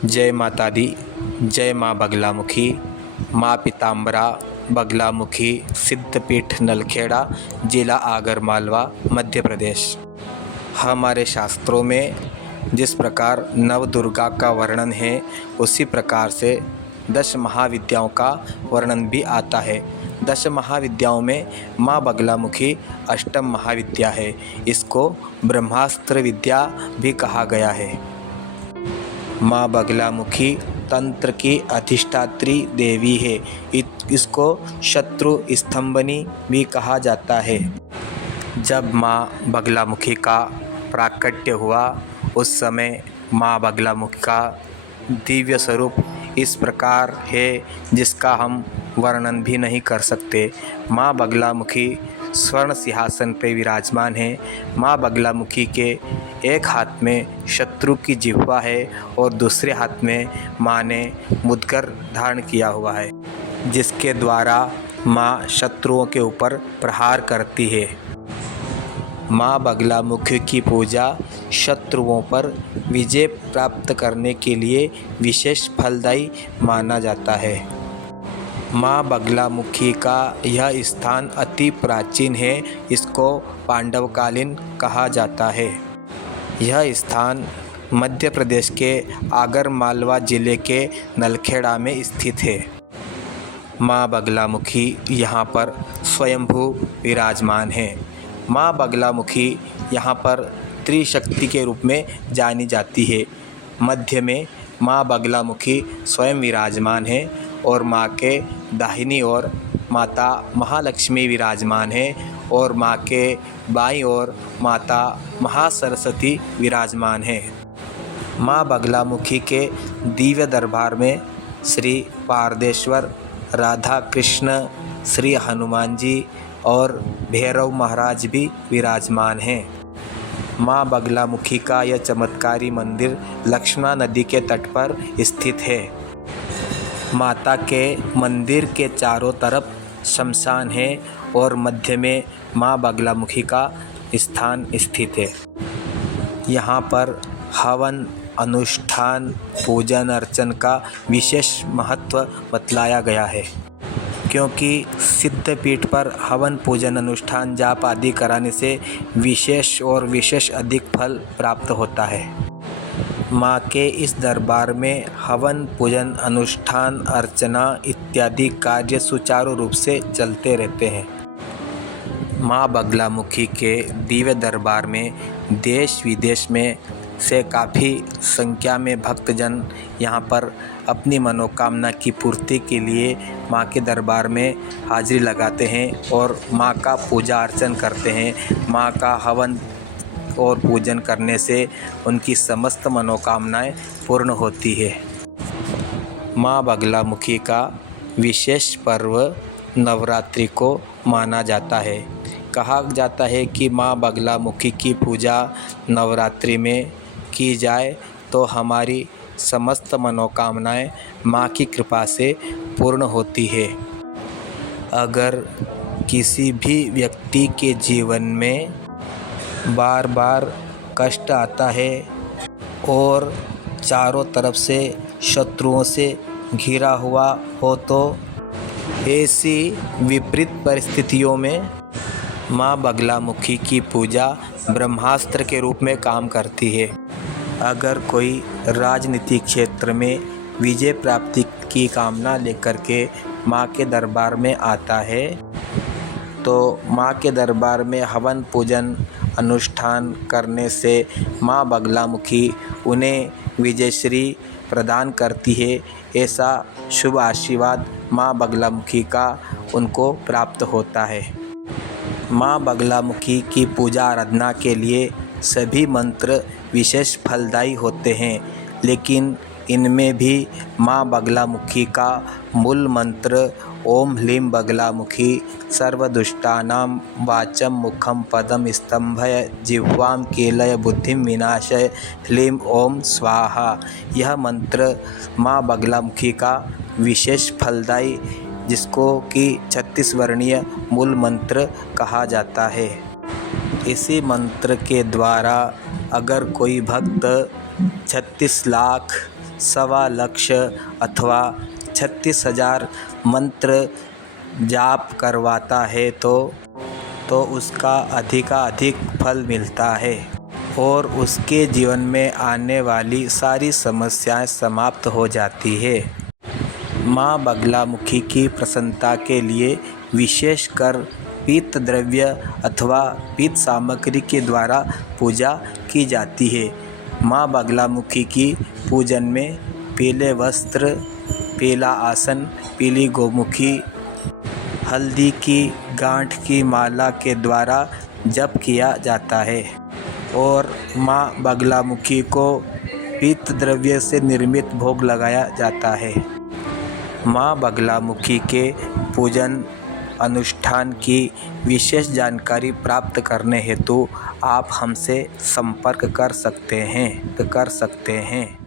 जय माता दी। जय माँ बगलामुखी। माँ पीताम्बरा बगलामुखी सिद्धपीठ नलखेड़ा, जिला आगरमालवा, मध्य प्रदेश। हमारे शास्त्रों में जिस प्रकार नवदुर्गा का वर्णन है, उसी प्रकार से 10 महाविद्याओं का वर्णन भी आता है। 10 महाविद्याओं में माँ बगलामुखी अष्टम महाविद्या है। इसको ब्रह्मास्त्र विद्या भी कहा गया है। माँ बगलामुखी तंत्र की अधिष्ठात्री देवी है। इसको शत्रु स्तंभनी भी कहा जाता है। जब माँ बगलामुखी का प्राकट्य हुआ, उस समय माँ बगलामुखी का दिव्य स्वरूप इस प्रकार है जिसका हम वर्णन भी नहीं कर सकते। माँ बगलामुखी स्वर्ण सिंहासन पर विराजमान है। माँ बगलामुखी के एक हाथ में शत्रु की जिह्वा है और दूसरे हाथ में माँ ने मुद्गर धारण किया हुआ है, जिसके द्वारा माँ शत्रुओं के ऊपर प्रहार करती है। माँ बगलामुखी की पूजा शत्रुओं पर विजय प्राप्त करने के लिए विशेष फलदायी माना जाता है। माँ बगलामुखी का यह स्थान अति प्राचीन है। इसको पांडवकालीन कहा जाता है। यह स्थान मध्य प्रदेश के आगरमालवा जिले के नलखेड़ा में स्थित है। माँ बगलामुखी यहाँ पर स्वयंभू विराजमान है। माँ बगलामुखी यहाँ पर त्रिशक्ति के रूप में जानी जाती है। मध्य में माँ बगलामुखी स्वयं विराजमान है और माँ के दाहिनी ओर माता महालक्ष्मी विराजमान है और माँ के बाईं ओर माता महासरस्वती विराजमान है। माँ बगलामुखी के दिव्य दरबार में श्री पारदेश्वर, राधा कृष्ण, श्री हनुमान जी और भैरव महाराज भी विराजमान हैं। माँ बगलामुखी का यह चमत्कारी मंदिर लक्ष्मणा नदी के तट पर स्थित है। माता के मंदिर के चारों तरफ शमशान है और मध्य में माँ बगलामुखी का स्थान स्थित है। यहाँ पर हवन, अनुष्ठान, पूजन अर्चन का विशेष महत्व बतलाया गया है, क्योंकि सिद्धपीठ पर हवन, पूजन, अनुष्ठान, जाप आदि कराने से विशेष अधिक फल प्राप्त होता है। माँ के इस दरबार में हवन, पूजन, अनुष्ठान, अर्चना इत्यादि कार्य सुचारू रूप से चलते रहते हैं। माँ बगलामुखी के दिव्य दरबार में देश विदेश में से काफ़ी संख्या में भक्तजन यहाँ पर अपनी मनोकामना की पूर्ति के लिए माँ के दरबार में हाजिरी लगाते हैं और माँ का पूजा अर्चन करते हैं। माँ का हवन और पूजन करने से उनकी समस्त मनोकामनाएं पूर्ण होती है। माँ बगलामुखी का विशेष पर्व नवरात्रि को माना जाता है। कहा जाता है कि माँ बगलामुखी की पूजा नवरात्रि में की जाए तो हमारी समस्त मनोकामनाएं माँ की कृपा से पूर्ण होती है। अगर किसी भी व्यक्ति के जीवन में बार बार कष्ट आता है और चारों तरफ से शत्रुओं से घिरा हुआ हो, तो ऐसी विपरीत परिस्थितियों में माँ बगलामुखी की पूजा ब्रह्मास्त्र के रूप में काम करती है। अगर कोई राजनीतिक क्षेत्र में विजय प्राप्ति की कामना लेकर के माँ के दरबार में आता है, तो माँ के दरबार में हवन, पूजन, अनुष्ठान करने से माँ बगलामुखी उन्हें विजयश्री प्रदान करती है। ऐसा शुभ आशीर्वाद माँ बगलामुखी का उनको प्राप्त होता है। माँ बगलामुखी की पूजा आराधना के लिए सभी मंत्र विशेष फलदायी होते हैं, लेकिन इनमें भी माँ बगलामुखी का मूल मंत्र ओम ह्लीं बगलामुखी सर्वदुष्टानां वाचं मुखं पदं स्तंभय जिह्वां कीलय बुद्धिं विनाशय ह्लीं ओम स्वाहा। यह मंत्र माँ बगलामुखी का विशेष फलदायी, जिसको कि 36 वर्णीय मूल मंत्र कहा जाता है। इसी मंत्र के द्वारा अगर कोई भक्त 36 लाख, 1.25 लाख अथवा 36,000 मंत्र जाप करवाता है तो उसका अधिकाधिक फल मिलता है और उसके जीवन में आने वाली सारी समस्याएं समाप्त हो जाती है। माँ बगलामुखी की प्रसन्नता के लिए विशेषकर पीत द्रव्य अथवा पीत सामग्री के द्वारा पूजा की जाती है। माँ बगलामुखी की पूजन में पीले वस्त्र, पीला आसन, पीली गौमुखी, हल्दी की गांठ की माला के द्वारा जप किया जाता है और माँ बगलामुखी को पीत द्रव्य से निर्मित भोग लगाया जाता है। माँ बगलामुखी के पूजन अनुष्ठान की विशेष जानकारी प्राप्त करने हेतु आप हमसे संपर्क कर सकते हैं।